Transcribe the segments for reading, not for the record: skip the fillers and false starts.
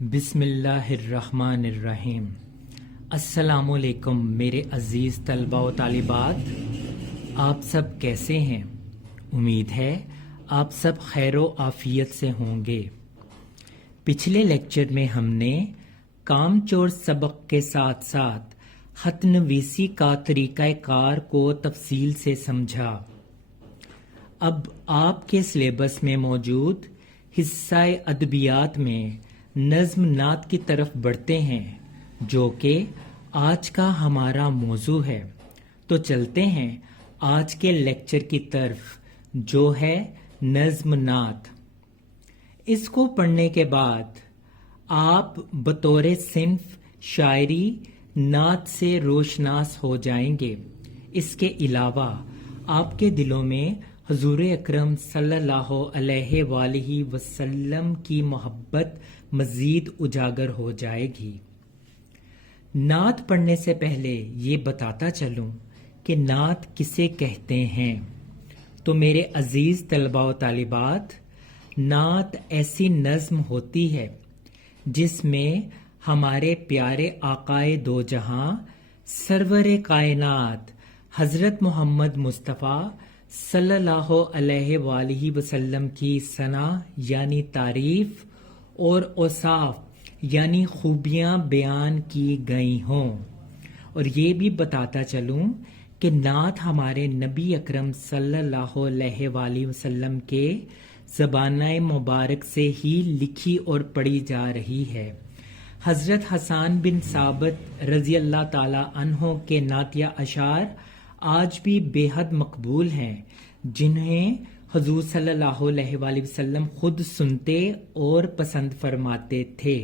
بسم اللہ الرحمن الرحیم۔ السلام علیکم میرے عزیز طلباء و طالبات، آپ سب کیسے ہیں؟ امید ہے آپ سب خیر و عافیت سے ہوں گے۔ پچھلے لیکچر میں ہم نے کام چور سبق کے ساتھ ساتھ خط نویسی کا طریقہ کار کو تفصیل سے سمجھا۔ اب آپ کے سلیبس میں موجود حصہ ادبیات میں نظم نعت کی طرف بڑھتے ہیں، جو کہ آج کا ہمارا موضوع ہے۔ تو چلتے ہیں آج کے لیکچر کی طرف، جو ہے نظم نعت۔ اس کو پڑھنے کے بعد آپ بطور صنف شاعری نعت سے روشناس ہو جائیں گے۔ اس کے علاوہ آپ کے دلوں میں حضور اکرم صلی اللہ علیہ وآلہ وسلم کی محبت مزید اجاگر ہو جائے گی۔ نعت پڑھنے سے پہلے یہ بتاتا چلوں کہ نعت کسے کہتے ہیں۔ تو میرے عزیز طلباء و طالبات، نعت ایسی نظم ہوتی ہے جس میں ہمارے پیارے آقائے دو جہاں سرور کائنات حضرت محمد مصطفیٰ صلی اللہ علیہ وآلہ وسلم کی ثنا یعنی تعریف اور اوصاف یعنی خوبیاں بیان کی گئی ہوں۔ اور یہ بھی بتاتا چلوں کہ نعت ہمارے نبی اکرم صلی اللہ علیہ وآلہ وسلم کے زبانہ مبارک سے ہی لکھی اور پڑھی جا رہی ہے۔ حضرت حسان بن ثابت رضی اللہ تعالی عنہ کے نعتیہ اشعار آج بھی بے حد مقبول ہیں، جنہیں حضور صلی اللہ علیہ وآلہ وسلم خود سنتے اور پسند فرماتے تھے۔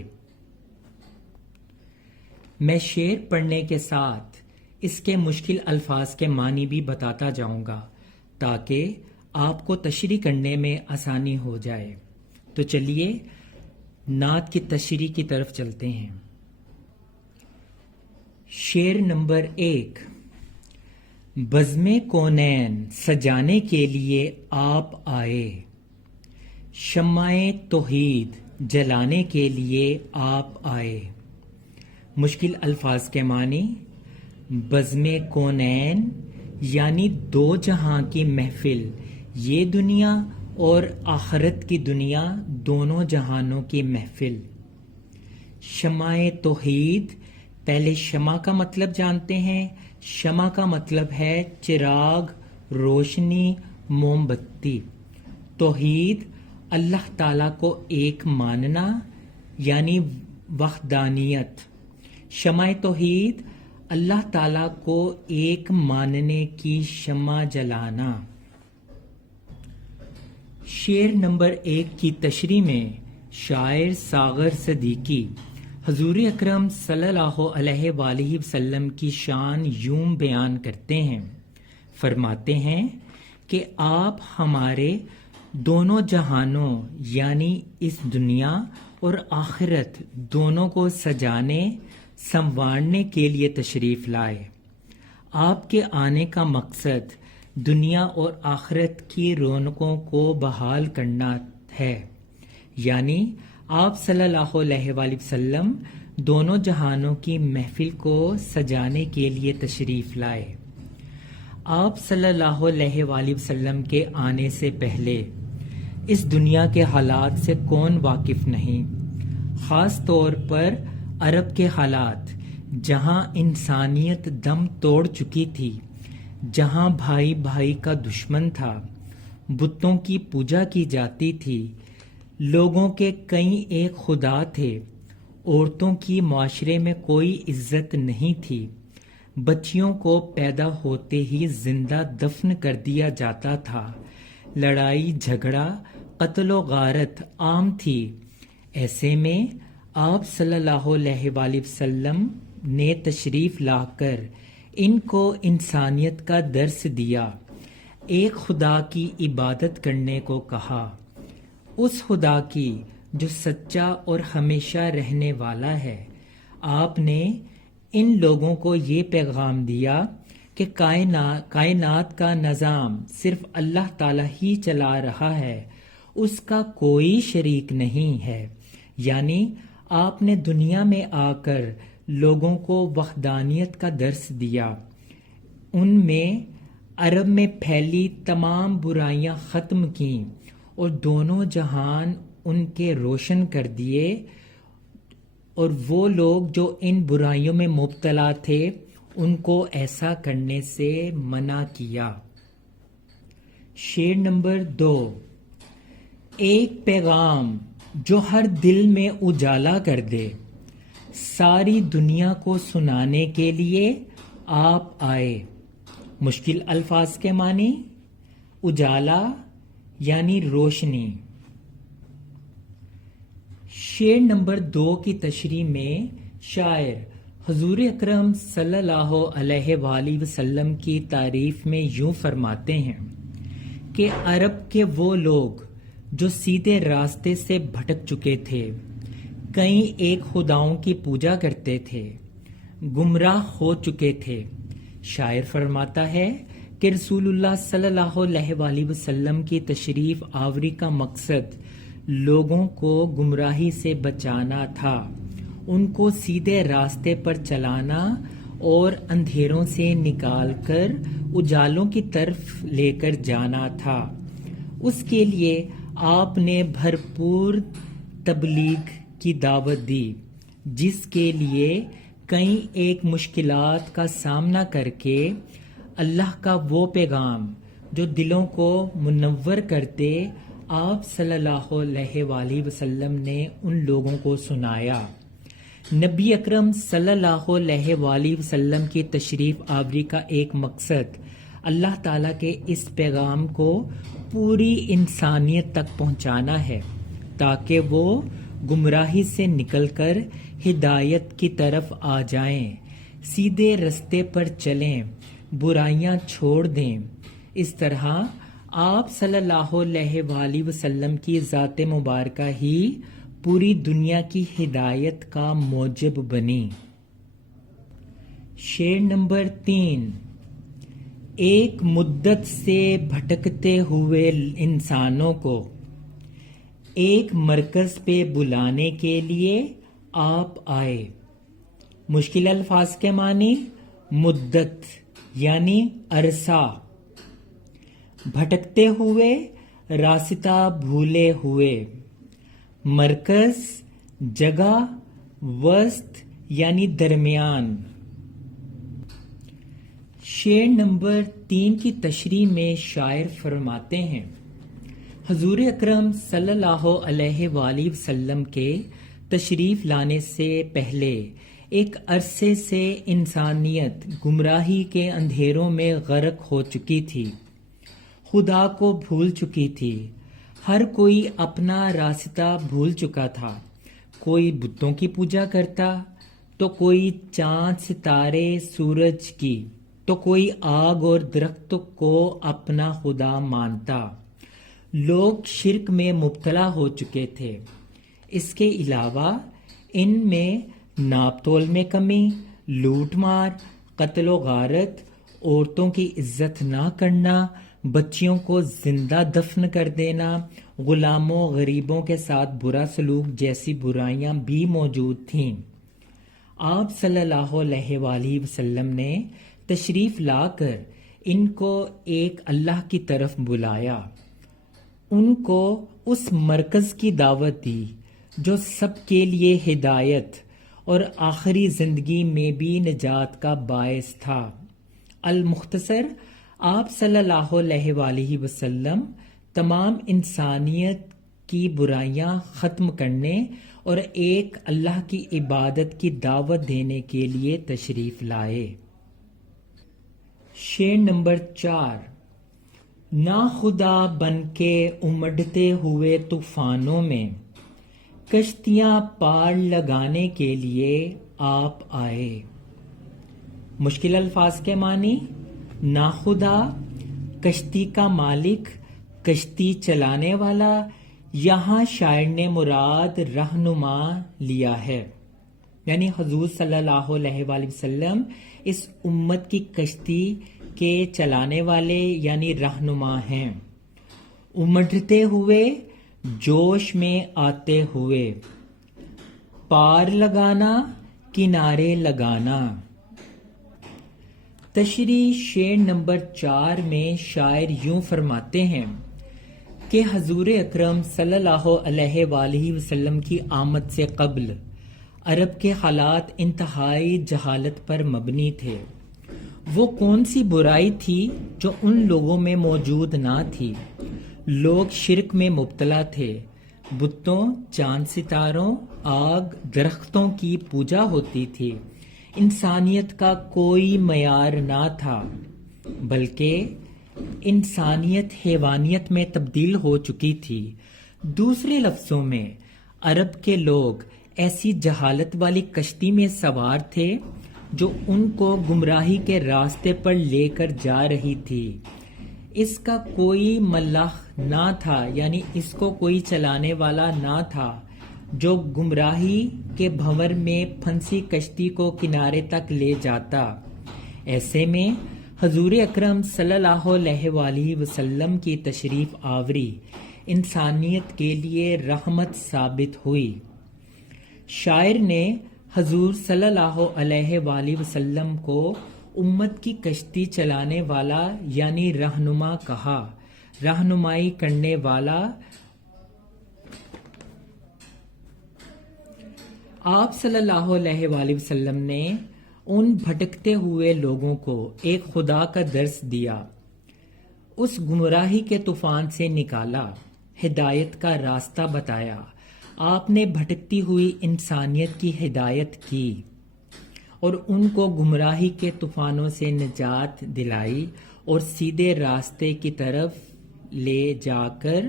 میں شعر پڑھنے کے ساتھ اس کے مشکل الفاظ کے معنی بھی بتاتا جاؤں گا تاکہ آپ کو تشریح کرنے میں آسانی ہو جائے۔ تو چلیے نعت کی تشریح کی طرف چلتے ہیں۔ شعر نمبر 1۔ بزم کونین سجانے کے لیے آپ آئے، شمع توحید جلانے کے لیے آپ آئے۔ مشکل الفاظ کے معنی: بزم کونین یعنی دو جہاں کی محفل، یہ دنیا اور آخرت کی دنیا، دونوں جہانوں کی محفل۔ شمع توحید، پہلے شمع کا مطلب جانتے ہیں۔ شمع کا مطلب ہے چراغ، روشنی، موم بتی۔ توحید، اللہ تعالیٰ کو ایک ماننا یعنی وحدانیت۔ شمع توحید، اللہ تعالیٰ کو ایک ماننے کی شمع جلانا۔ شعر نمبر 1 کی تشریح میں شاعر ساغر صدیقی حضور اکرم صلی اللہ علیہ وآلہ وسلم کی شان یوں بیان کرتے ہیں، فرماتے ہیں کہ آپ ہمارے دونوں جہانوں یعنی اس دنیا اور آخرت دونوں کو سجانے سنوارنے کے لیے تشریف لائے۔ آپ کے آنے کا مقصد دنیا اور آخرت کی رونقوں کو بحال کرنا ہے، یعنی آپ صلی اللہ علیہ وآلہ وسلم دونوں جہانوں کی محفل کو سجانے کے لیے تشریف لائے۔ آپ صلی اللہ علیہ وآلہ وسلم کے آنے سے پہلے اس دنیا کے حالات سے کون واقف نہیں، خاص طور پر عرب کے حالات، جہاں انسانیت دم توڑ چکی تھی، جہاں بھائی بھائی کا دشمن تھا، بتوں کی پوجا کی جاتی تھی، لوگوں کے کئی ایک خدا تھے، عورتوں کی معاشرے میں کوئی عزت نہیں تھی، بچیوں کو پیدا ہوتے ہی زندہ دفن کر دیا جاتا تھا، لڑائی جھگڑا قتل و غارت عام تھی۔ ایسے میں آپ صلی اللہ علیہ وآلہ وسلم نے تشریف لا کر ان کو انسانیت کا درس دیا، ایک خدا کی عبادت کرنے کو کہا، اس خدا کی جو سچا اور ہمیشہ رہنے والا ہے۔ آپ نے ان لوگوں کو یہ پیغام دیا کہ کائنات کا نظام صرف اللہ تعالیٰ ہی چلا رہا ہے، اس کا کوئی شریک نہیں ہے، یعنی آپ نے دنیا میں آ کر لوگوں کو وحدانیت کا درس دیا، ان میں عرب میں پھیلی تمام برائیاں ختم کیں اور دونوں جہان ان کے روشن کر دیے، اور وہ لوگ جو ان برائیوں میں مبتلا تھے ان کو ایسا کرنے سے منع کیا۔ شعر نمبر 2۔ ایک پیغام جو ہر دل میں اجالا کر دے، ساری دنیا کو سنانے کے لیے آپ آئے۔ مشکل الفاظ کے معنی: اجالا یعنی روشنی۔ شعر نمبر 2 کی تشریح میں شاعر حضور اکرم صلی اللہ علیہ وآلہ وسلم کی تعریف میں یوں فرماتے ہیں کہ عرب کے وہ لوگ جو سیدھے راستے سے بھٹک چکے تھے، کئی ایک خداؤں کی پوجا کرتے تھے، گمراہ ہو چکے تھے۔ شاعر فرماتا ہے کہ رسول اللہ صلی اللہ علیہ وآلہ وسلم کی تشریف آوری کا مقصد لوگوں کو گمراہی سے بچانا تھا، ان کو سیدھے راستے پر چلانا اور اندھیروں سے نکال کر اجالوں کی طرف لے کر جانا تھا۔ اس کے لیے آپ نے بھرپور تبلیغ کی دعوت دی، جس کے لیے کئی ایک مشکلات کا سامنا کر کے اللہ کا وہ پیغام جو دلوں کو منور کرتے، آپ صلی اللہ علیہ وآلہ وسلم نے ان لوگوں کو سنایا۔ نبی اکرم صلی اللہ علیہ وآلہ وسلم کی تشریف آوری کا ایک مقصد اللہ تعالیٰ کے اس پیغام کو پوری انسانیت تک پہنچانا ہے، تاکہ وہ گمراہی سے نکل کر ہدایت کی طرف آ جائیں، سیدھے رستے پر چلیں، برائیاں چھوڑ دیں۔ اس طرح آپ صلی اللہ علیہ وآلہ وسلم کی ذات مبارکہ ہی پوری دنیا کی ہدایت کا موجب بنی۔ شعر نمبر 3۔ ایک مدت سے بھٹکتے ہوئے انسانوں کو ایک مرکز پہ بلانے کے لیے آپ آئے۔ مشکل الفاظ کے معنی: مدت یعنی عرصہ، بھٹکتے ہوئے، راستہ بھولے ہوئے، مرکز جگہ، وسط یعنی درمیان۔ شعر نمبر 3 کی تشریح میں شاعر فرماتے ہیں، حضور اکرم صلی اللہ علیہ وآلہ وسلم کے تشریف لانے سے پہلے ایک عرصے سے انسانیت گمراہی کے اندھیروں میں غرق ہو چکی تھی، خدا کو بھول چکی تھی، ہر کوئی اپنا راستہ بھول چکا تھا، کوئی بتوں کی پوجا کرتا تو کوئی چاند ستارے سورج کی، تو کوئی آگ اور درخت کو اپنا خدا مانتا۔ لوگ شرک میں مبتلا ہو چکے تھے۔ اس کے علاوہ ان میں ناپ تول میں کمی، لوٹ مار، قتل و غارت، عورتوں کی عزت نہ کرنا، بچیوں کو زندہ دفن کر دینا، غلاموں غریبوں کے ساتھ برا سلوک جیسی برائیاں بھی موجود تھیں۔ آپ صلی اللہ علیہ وآلہ وسلم نے تشریف لا کر ان کو ایک اللہ کی طرف بلایا، ان کو اس مرکز کی دعوت دی جو سب کے لیے ہدایت اور آخری زندگی میں بھی نجات کا باعث تھا۔ المختصر، آپ صلی اللہ علیہ وآلہ وسلم تمام انسانیت کی برائیاں ختم کرنے اور ایک اللہ کی عبادت کی دعوت دینے کے لیے تشریف لائے۔ شعر نمبر 4۔ ناخدا بن کے امڑتے ہوئے طوفانوں میں کشتیاں پار لگانے کے لیے آپ آئے۔ مشکل الفاظ کے معنی: ناخدا، کشتی کا مالک، کشتی چلانے والا۔ یہاں شاعر نے مراد رہنما لیا ہے، یعنی حضور صلی اللہ علیہ وآلہ وسلم اس امت کی کشتی کے چلانے والے یعنی رہنما ہیں۔ امڑتے ہوئے، جوش میں آتے ہوئے، پار لگانا کنارے لگانا۔ تشریح شعر نمبر 4 میں شاعر یوں فرماتے ہیں کہ حضور اکرم صلی اللہ علیہ وآلہ وسلم کی آمد سے قبل عرب کے حالات انتہائی جہالت پر مبنی تھے۔ وہ کون سی برائی تھی جو ان لوگوں میں موجود نہ تھی؟ لوگ شرک میں مبتلا تھے، بتوں، چاند ستاروں، آگ، درختوں کی پوجا ہوتی تھی۔ انسانیت کا کوئی معیار نہ تھا، بلکہ انسانیت حیوانیت میں تبدیل ہو چکی تھی۔ دوسرے لفظوں میں عرب کے لوگ ایسی جہالت والی کشتی میں سوار تھے جو ان کو گمراہی کے راستے پر لے کر جا رہی تھی۔ اس کا کوئی ملخ نہ تھا، یعنی اس کو کوئی چلانے والا نہ تھا جو گمراہی کے بھنور میں پھنسی کشتی کو کنارے تک لے جاتا۔ ایسے میں حضور اکرم صلی اللہ علیہ وآلہ وسلم کی تشریف آوری انسانیت کے لیے رحمت ثابت ہوئی۔ شاعر نے حضور صلی اللہ علیہ وآلہ وسلم کو امت کی کشتی چلانے والا یعنی رہنما کہا۔ رہنمائی کرنے والا۔ آپ صلی اللہ علیہ وآلہ وسلم نے ان بھٹکتے ہوئے لوگوں کو ایک خدا کا درس دیا، اس گمراہی کے طوفان سے نکالا، ہدایت کا راستہ بتایا۔ آپ نے بھٹکتی ہوئی انسانیت کی ہدایت کی اور ان کو گمراہی کے طوفانوں سے نجات دلائی اور سیدھے راستے کی طرف لے جا کر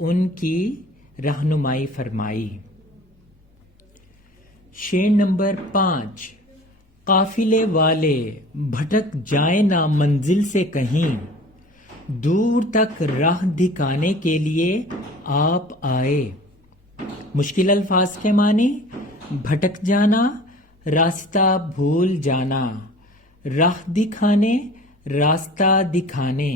ان کی رہنمائی فرمائی۔ شعر نمبر 5۔ قافلے والے بھٹک جائیں نہ منزل سے کہیں، دور تک راہ دکھانے کے لیے آپ آئے۔ مشکل الفاظ کے معنی: بھٹک جانا، راستہ بھول جانا، راہ دکھانے، راستہ دکھانے۔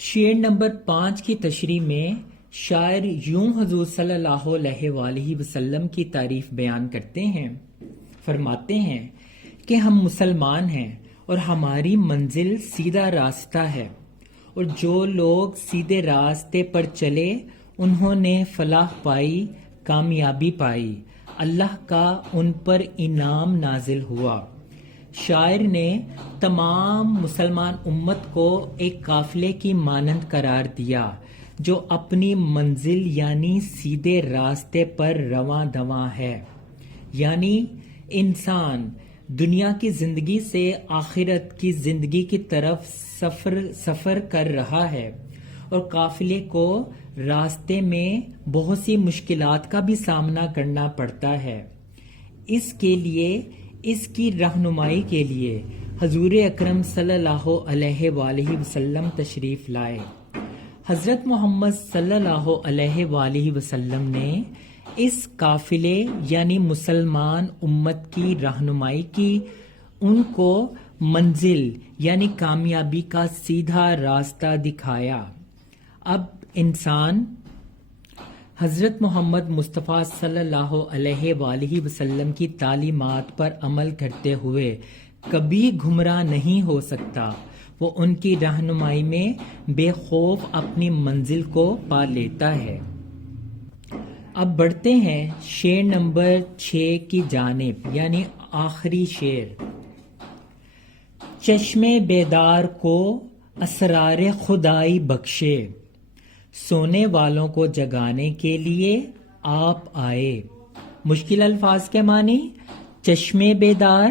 شعر نمبر 5 کی تشریح میں شاعر یوں حضور صلی اللہ علیہ وآلہ وسلم کی تعریف بیان کرتے ہیں، فرماتے ہیں کہ ہم مسلمان ہیں اور ہماری منزل سیدھا راستہ ہے، اور جو لوگ سیدھے راستے پر چلے انہوں نے فلاح پائی، کامیابی پائی، اللہ کا ان پر انعام نازل ہوا۔ شاعر نے تمام مسلمان امت کو ایک قافلے کی مانند قرار دیا جو اپنی منزل یعنی سیدھے راستے پر رواں دواں ہے، یعنی انسان دنیا کی زندگی سے آخرت کی زندگی کی طرف سفر کر رہا ہے، اور قافلے کو راستے میں بہت سی مشکلات کا بھی سامنا کرنا پڑتا ہے۔ اس کے لیے، اس کی رہنمائی کے لیے حضور اکرم صلی اللہ علیہ وآلہ وسلم تشریف لائے۔ حضرت محمد صلی اللہ علیہ وآلہ وسلم نے اس قافلے یعنی مسلمان امت کی رہنمائی کی، ان کو منزل یعنی کامیابی کا سیدھا راستہ دکھایا۔ اب انسان حضرت محمد مصطفیٰ صلی اللہ علیہ وآلہ وسلم کی تعلیمات پر عمل کرتے ہوئے کبھی گمراہ نہیں ہو سکتا۔ وہ ان کی رہنمائی میں بے خوف اپنی منزل کو پا لیتا ہے۔ اب بڑھتے ہیں شعر نمبر 6 کی جانب، یعنی آخری شعر۔ چشمے بیدار کو اسرار خدائی بخشے، سونے والوں کو جگانے کے لیے آپ آئے۔ مشکل الفاظ کے معنی: چشمے بیدار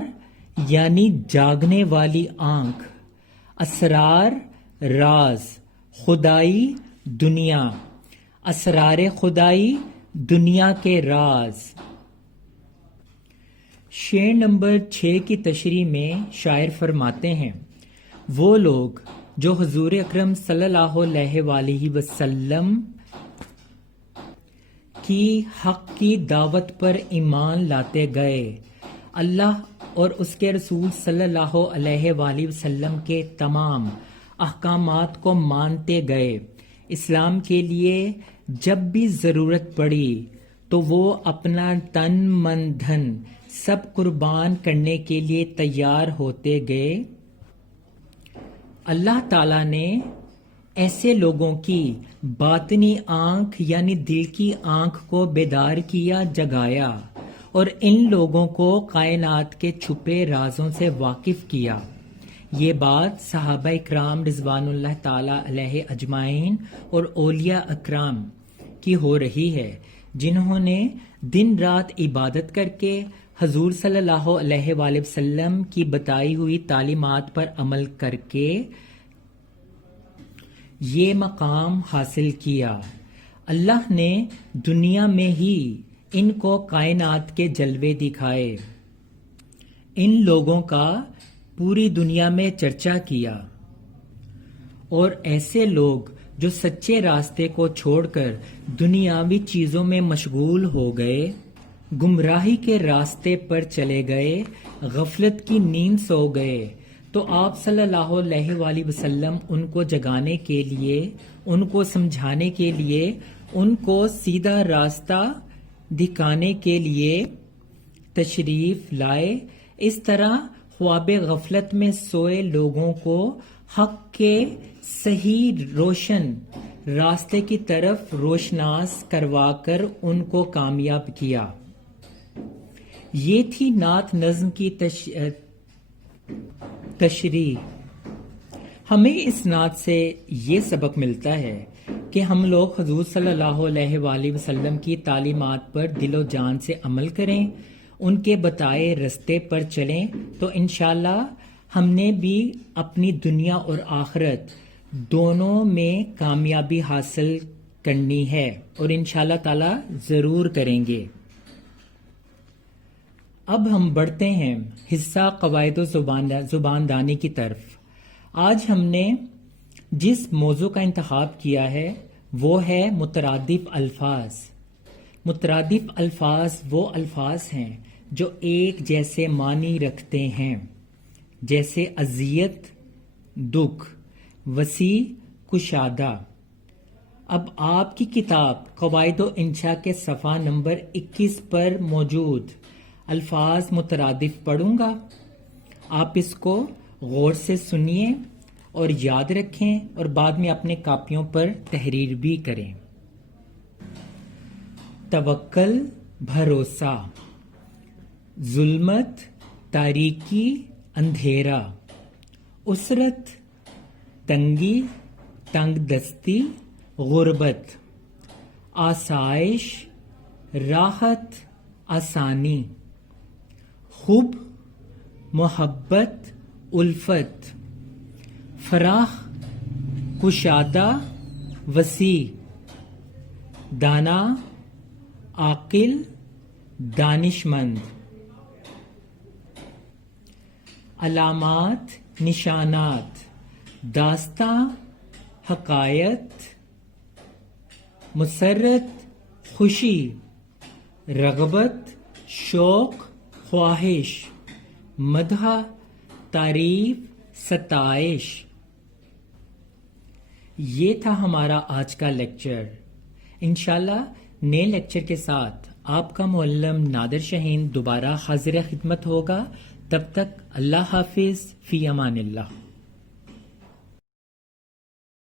یعنی جاگنے والی آنکھ، اسرار راز، خدائی دنیا، اسرار خدائی دنیا کے راز۔ شعر نمبر 6 کی تشریح میں شاعر فرماتے ہیں، وہ لوگ جو حضور اکرم صلی اللہ علیہ وآلہ وسلم کی حق کی دعوت پر ایمان لاتے گئے، اللہ اور اس کے رسول صلی اللہ علیہ وآلہ وسلم کے تمام احکامات کو مانتے گئے، اسلام کے لیے جب بھی ضرورت پڑی تو وہ اپنا تن من دھن سب قربان کرنے کے لیے تیار ہوتے گئے۔ اللہ تعالیٰ نے ایسے لوگوں کی باطنی آنکھ یعنی دل کی آنکھ کو بیدار کیا، جگایا، اور ان لوگوں کو کائنات کے چھپے رازوں سے واقف کیا۔ یہ بات صحابہ اکرام رضوان اللہ تعالی علیہ اجمعین اور اولیاء اکرام کی ہو رہی ہے، جنہوں نے دن رات عبادت کر کے حضور صلی اللہ علیہ وآلہ وسلم کی بتائی ہوئی تعلیمات پر عمل کر کے یہ مقام حاصل کیا۔ اللہ نے دنیا میں ہی ان کو کائنات کے جلوے دکھائے، ان لوگوں کا پوری دنیا میں چرچا کیا، اور ایسے لوگ جو سچے راستے کو چھوڑ کر دنیاوی چیزوں میں مشغول ہو گئے، گمراہی کے راستے پر چلے گئے، غفلت کی نیند سو گئے، تو آپ صلی اللہ علیہ وآلہ وسلم ان کو جگانے کے لیے، ان کو سمجھانے کے لیے، ان کو سیدھا راستہ دکھانے کے لیے تشریف لائے۔ اس طرح خواب غفلت میں سوئے لوگوں کو حق کے صحیح روشن راستے کی طرف روشناس کروا کر ان کو کامیاب کیا۔ یہ تھی نعت نظم کی تشریح۔ ہمیں اس نعت سے یہ سبق ملتا ہے کہ ہم لوگ حضور صلی اللہ علیہ وآلہ وسلم کی تعلیمات پر دل و جان سے عمل کریں، ان کے بتائے رستے پر چلیں، تو انشاءاللہ ہم نے بھی اپنی دنیا اور آخرت دونوں میں کامیابی حاصل کرنی ہے، اور انشاءاللہ تعالی ضرور کریں گے۔ اب ہم بڑھتے ہیں حصہ قواعد و زبان دانی کی طرف۔ آج ہم نے جس موضوع کا انتخاب کیا ہے وہ ہے مترادف الفاظ۔ مترادف الفاظ وہ الفاظ ہیں جو ایک جیسے معنی رکھتے ہیں، جیسے اذیت، دکھ، وسیع، کشادہ۔ اب آپ کی کتاب قواعد و انشاء کے صفحہ نمبر 21 پر موجود الفاظ مترادف پڑھوں گا، آپ اس کو غور سے سنیے اور یاد رکھیں، اور بعد میں اپنے کاپیوں پر تحریر بھی کریں۔ توکل، بھروسہ، ظلمت، تاریکی، اندھیرا، اسرت، تنگی، تنگ دستی، غربت، آسائش، راحت، آسانی، خوب، محبت، الفت، فراخ، کشادہ، وسیع، دانا، عاقل، دانشمند۔ علامات، نشانات، داستاں، حقائق، مسرت، خوشی، رغبت، شوق، خواہش، مدح، تعریف، ستائش۔ یہ تھا ہمارا آج کا لیکچر۔ انشاءاللہ نئے لیکچر کے ساتھ آپ کا معلم نادر شاہین دوبارہ حاضر خدمت ہوگا۔ تب تک اللہ حافظ، فی امان اللہ۔